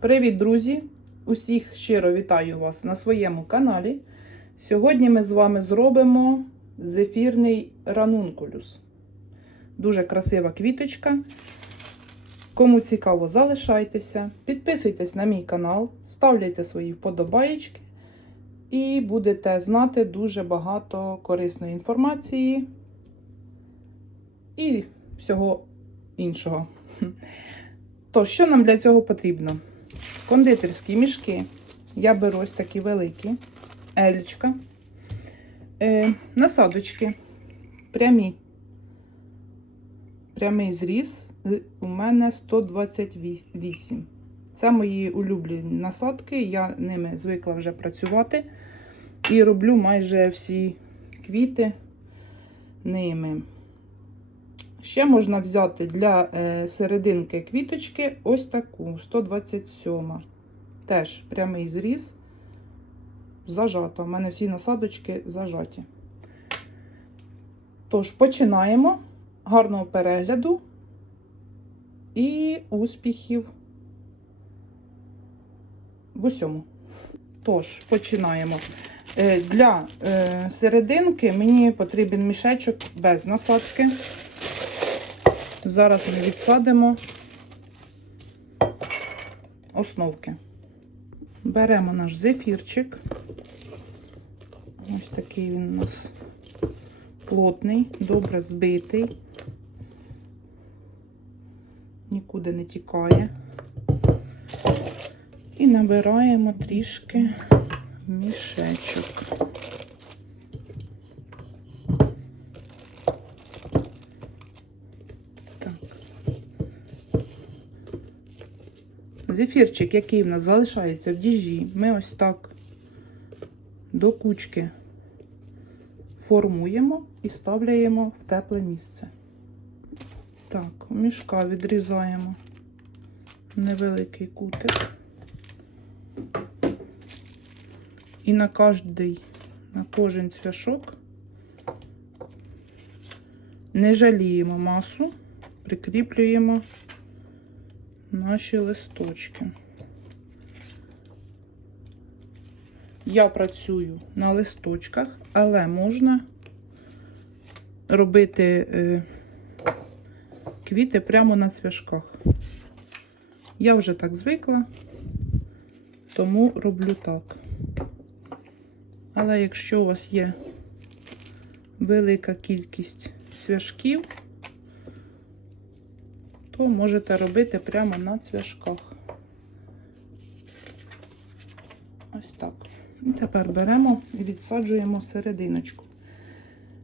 Привіт, друзі! Усіх щиро вітаю вас на своєму каналі. Сьогодні ми з вами зробимо зефірний ранункулюс. Дуже красива квіточка. Кому цікаво, залишайтеся, підписуйтесь на мій канал, ставляйте свої вподобаєчки і будете знати дуже багато корисної інформації і всього іншого. Тож, що нам для цього потрібно? Кондитерські мішки. Я беру ось такі великі, елічка, е, насадочки, прямі, прямий зріз. Е, У мене 128. Це мої улюблені насадки. Я ними звикла вже працювати. І роблю майже всі квіти ними. Ще можна взяти для е, серединки квіточки ось таку 127. Теж прямий зріз. Зажато. У мене всі насадочки зажаті. Тож, починаємо. Гарного перегляду і успіхів в усьому. Тож, починаємо. Е, Для е, серединки мені потрібен мішечок без насадки. Зараз ми відсадимо основки. Беремо наш зефірчик. Ось такий він у нас плотний, добре збитий, нікуди не тікає. І набираємо трішки мішечок. Зефірчик, який в нас залишається в діжі, ми ось так до кучки формуємо і ставляємо в тепле місце. Так, мішка відрізаємо невеликий кутик. І на кожний, на кожен цвяшок не жаліємо масу, прикріплюємо наші листочки. Я працюю на листочках, але можна робити е, квіти прямо на цвяшках. Я вже так звикла, тому роблю так. Але якщо у вас є велика кількість цвяшків, то можете робити прямо на цвяшках. Ось так. І тепер беремо і відсаджуємо серединочку.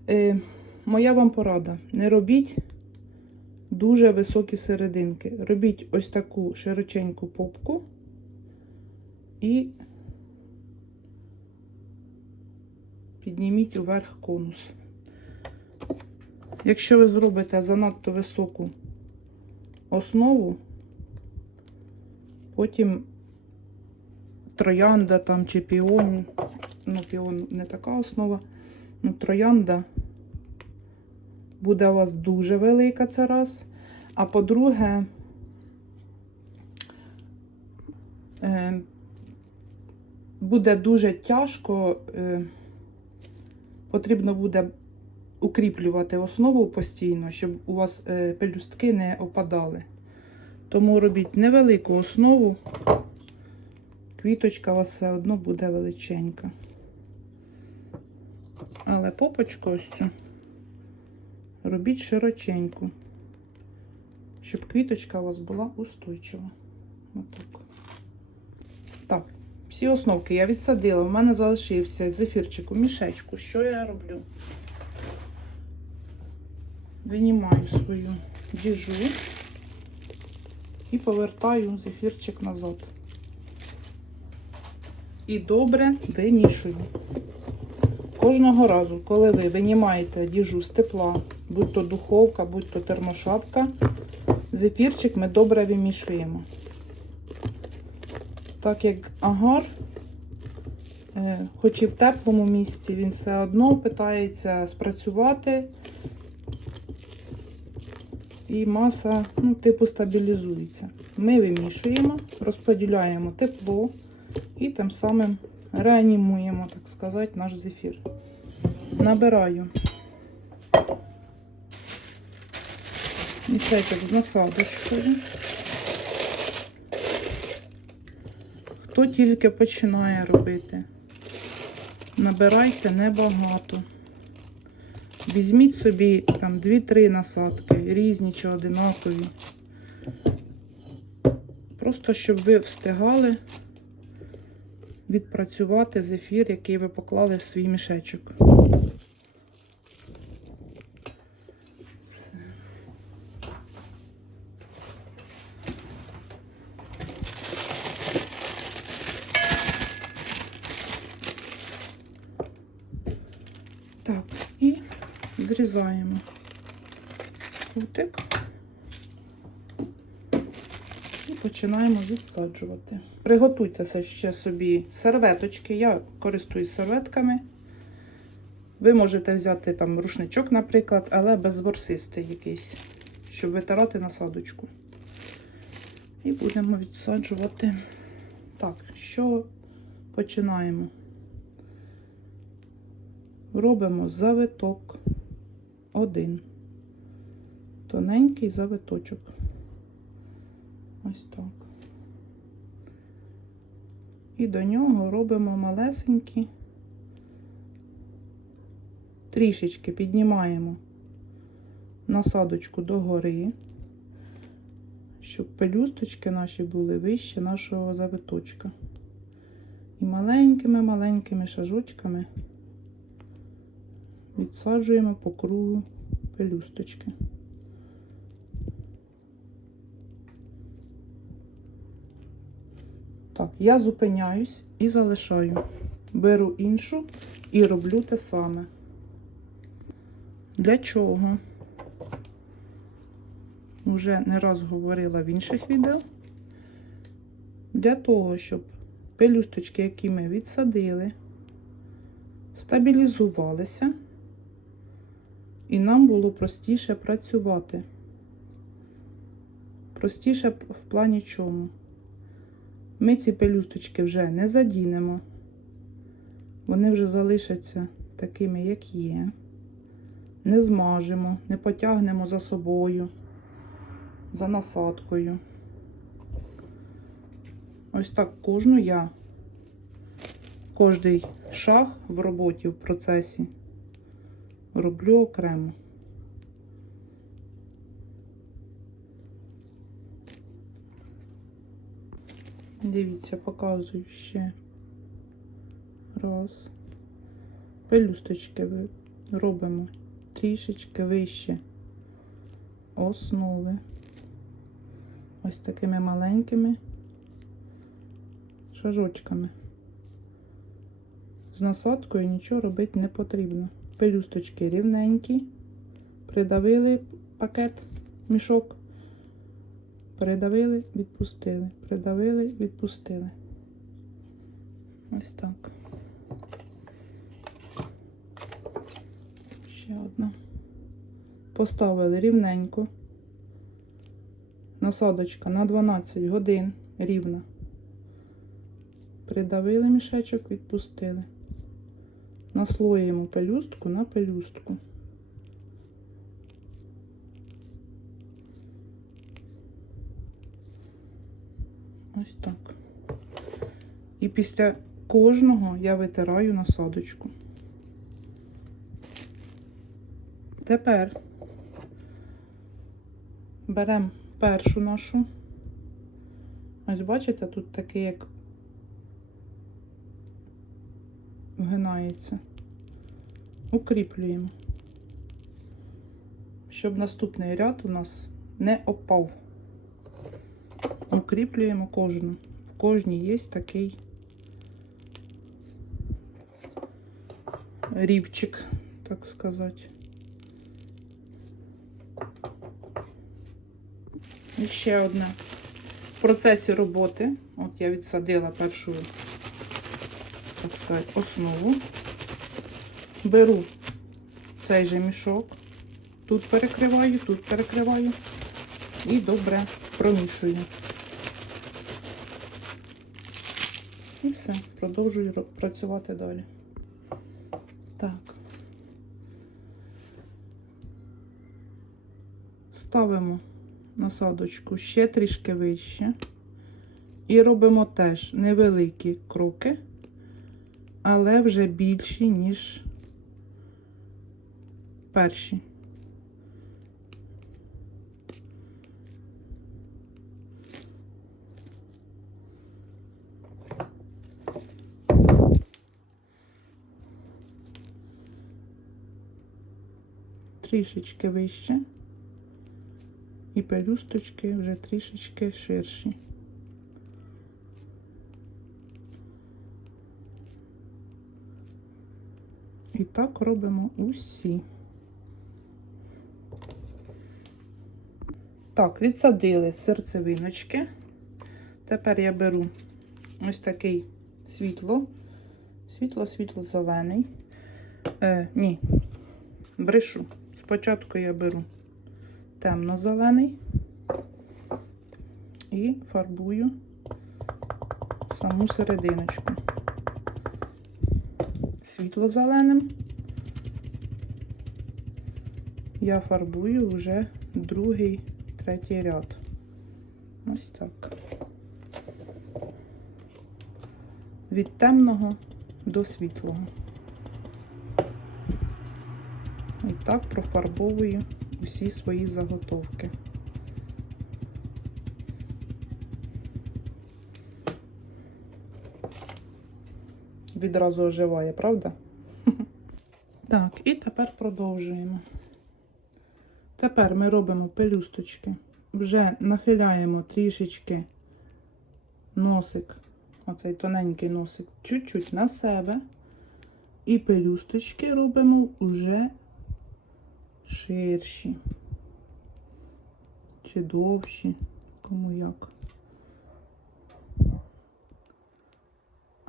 Е, моя вам порада: не робіть дуже високі серединки. Робіть ось таку широченьку попку і підніміть уверх конус. Якщо ви зробите занадто високу основу, потім троянда там чи піон, ну, піон не така основа, ну, троянда буде у вас дуже велика це раз. А по-друге, е, буде дуже тяжко, е, потрібно буде укріплювати основу постійно, щоб у вас е, пелюстки не опадали. Тому робіть невелику основу, квіточка у вас все одно буде величенька. Але попочку ось цю робіть широченьку, щоб квіточка у вас була устойчива. Отак. Так, всі основки я відсадила. У мене залишився зефірчик у мішечку. Що я роблю? Винімаю свою діжу і повертаю зефірчик назад. І добре вимішую. Кожного разу, коли ви винімаєте діжу з тепла, будь то духовка, будь то термошапка, зефірчик ми добре вимішуємо. Так як агар, е, хоч і в теплому місці, він все одно питається спрацювати і маса, ну, типу, стабілізується. Ми вимішуємо, розподіляємо тепло і тим самим реанімуємо, так сказати, наш зефір. Набираю мішечок з насадочкою. Хто тільки починає робити, набирайте небагато. Візьміть собі там 2-3 насадки, різні чи одинакові. Просто щоб ви встигали відпрацювати зефір, який ви поклали в свій мішечок. Так, і зрізаємо кутик і починаємо відсаджувати. Приготуйте ще собі серветочки. Я користуюсь серветками. Ви можете взяти там рушничок, наприклад, але безворсистий якийсь, щоб витирати насадочку. І будемо відсаджувати. Так, що починаємо? Робимо завиток один. Тоненький завиточок. Ось так. І до нього робимо малесенькі, трішечки піднімаємо насадочку догори, щоб пелюсточки наші були вище нашого завиточка. І маленькими-маленькими шажочками відсаджуємо по кругу пелюсточки. Так, я зупиняюсь і залишаю. Беру іншу і роблю те саме. Для чого? Уже не раз говорила в інших відео. Для того, щоб пелюсточки, які ми відсадили, стабілізувалися, і нам було простіше працювати. Простіше в плані чому? Ми ці пелюсточки вже не задінемо, вони вже залишаться такими, як є. Не змажемо, не потягнемо за собою, за насадкою. Ось так кожну я, кожний шаг в роботі, в процесі роблю окремо. Дивіться, показую ще раз. Пелюсточки робимо трішечки вище основи. Ось такими маленькими шажочками. З насадкою нічого робити не потрібно. Пелюсточки рівненькі, придавили пакет, мішок, придавили, відпустили, придавили, відпустили. Ось так. Ще одна. Поставили рівненько. Насадочка на 12 годин рівна. Придавили мішечок, відпустили. Наслоюємо пелюстку на пелюстку. Ось так. І після кожного я витираю насадочку. Тепер беремо першу нашу. Ось бачите, тут такий як вгинається. Укріплюємо, щоб наступний ряд у нас не опав. Укріплюємо кожну. В кожній є такий рівчик, так сказати. І ще одне. В процесі роботи, от я відсадила першу, так основу. Беру цей же мішок, тут перекриваю, тут перекриваю і добре промішую. І все, продовжую працювати далі. Так. Ставимо насадочку ще трішки вище. І робимо теж невеликі кроки, але вже більші, ніж перші. Трішечки вище. І пелюсточки вже трішечки ширші. І так робимо усі. Так, відсадили серцевиночки. Тепер я беру ось такий світло, світло-світло-зелений. Е, ні, брешу. Спочатку я беру темно-зелений і фарбую саму серединочку світло-зеленим. Я фарбую вже другий, третій ряд. Ось так. Від темного до світлого. І так профарбовую усі свої заготовки. Відразу оживає, правда? Так, і тепер продовжуємо. Тепер ми робимо пелюсточки. Вже нахиляємо трішечки носик, оцей тоненький носик, чуть-чуть на себе. І пелюсточки робимо вже ширші. Чи довші, кому як.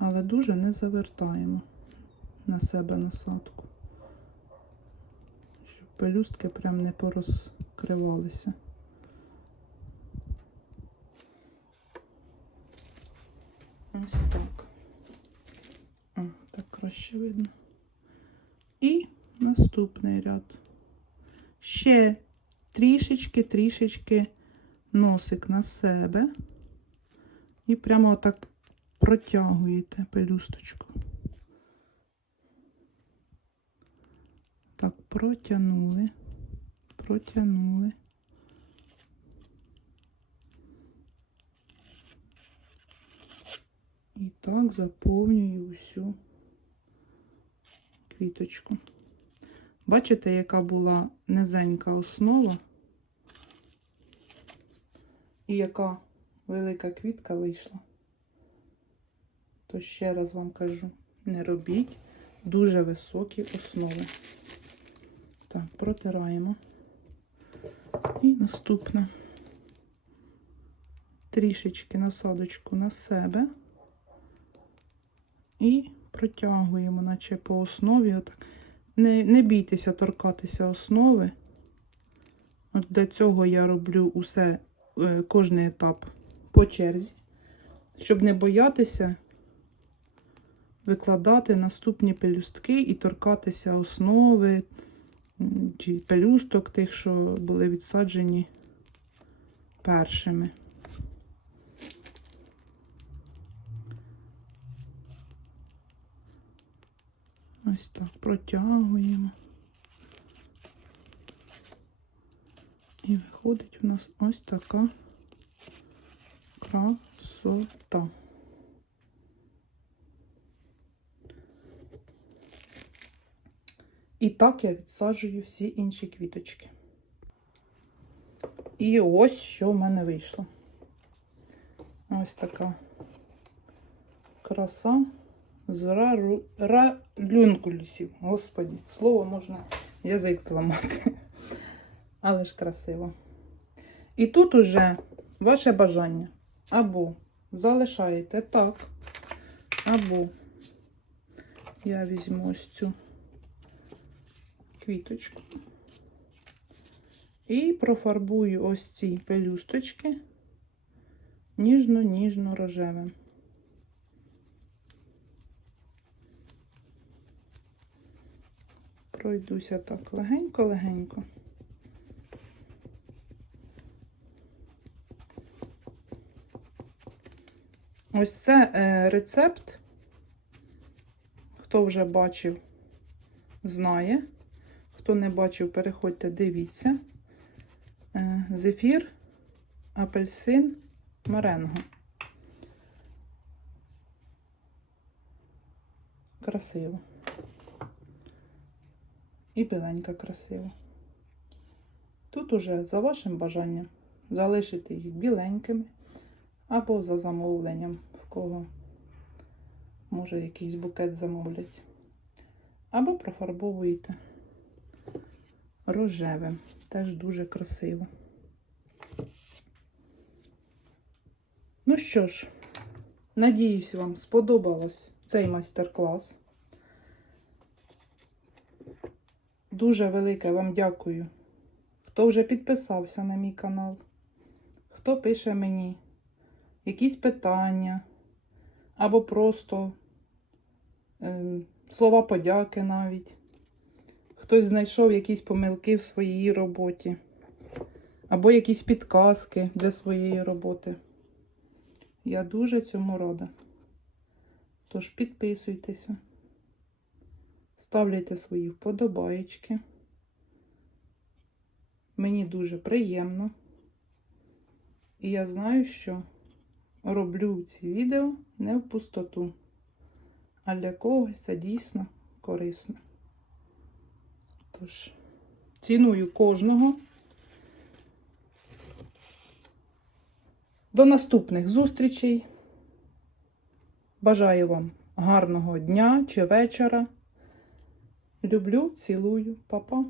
Але дуже не завертаємо на себе насадку. Щоб пелюстки прям не порозкривалися. Ось так. О, так краще видно. І наступний ряд. Ще трішечки, трішечки носик на себе. І прямо так протягуєте пелюсточку. Так, протягнули, протягнули. І так заповнюю усю квіточку. Бачите, яка була низенька основа і яка велика квітка вийшла. То ще раз вам кажу, не робіть дуже високі основи. Так, протираємо. І наступне. Трішечки насадочку на себе. І протягуємо, наче по основі. Отак. Не, не бійтеся торкатися основи. От для цього я роблю усе, е, кожний етап по черзі, щоб не боятися викладати наступні пелюстки і торкатися основи чи пелюсток тих, що були відсаджені першими. Ось так протягуємо. І виходить у нас ось така красота. І так я відсаджую всі інші квіточки. І ось що в мене вийшло. Ось така краса з рару... ралюнкулюсів. Господі, слово можна язик зламати. Але ж красиво. І тут уже ваше бажання. Або залишаєте так, або я візьму ось цю квіточку І профарбую ось ці пелюсточки ніжно-ніжно рожевим. Пройдуся так легенько-легенько. Ось це е, рецепт. Хто вже бачив, знає. Хто не бачив, переходьте, дивіться. Е, зефір, апельсин, меренго. Красиво. І біленька красиво. Тут уже за вашим бажанням залишити їх біленькими або за замовленням, в кого може якийсь букет замовлять. Або профарбовуєте рожевим. Теж дуже красиво. Ну що ж, надіюсь, вам сподобалось цей майстер-клас. Дуже велике вам дякую, хто вже підписався на мій канал, хто пише мені якісь питання, або просто е, слова подяки навіть. Хтось знайшов якісь помилки в своїй роботі, або якісь підказки для своєї роботи. Я дуже цьому рада. Тож підписуйтеся, ставляйте свої вподобаєчки. Мені дуже приємно. І я знаю, що роблю ці відео не в пустоту, а для когось це дійсно корисно. Тож, ціную кожного. До наступних зустрічей. Бажаю вам гарного дня чи вечора. Люблю, цілую, Па-па.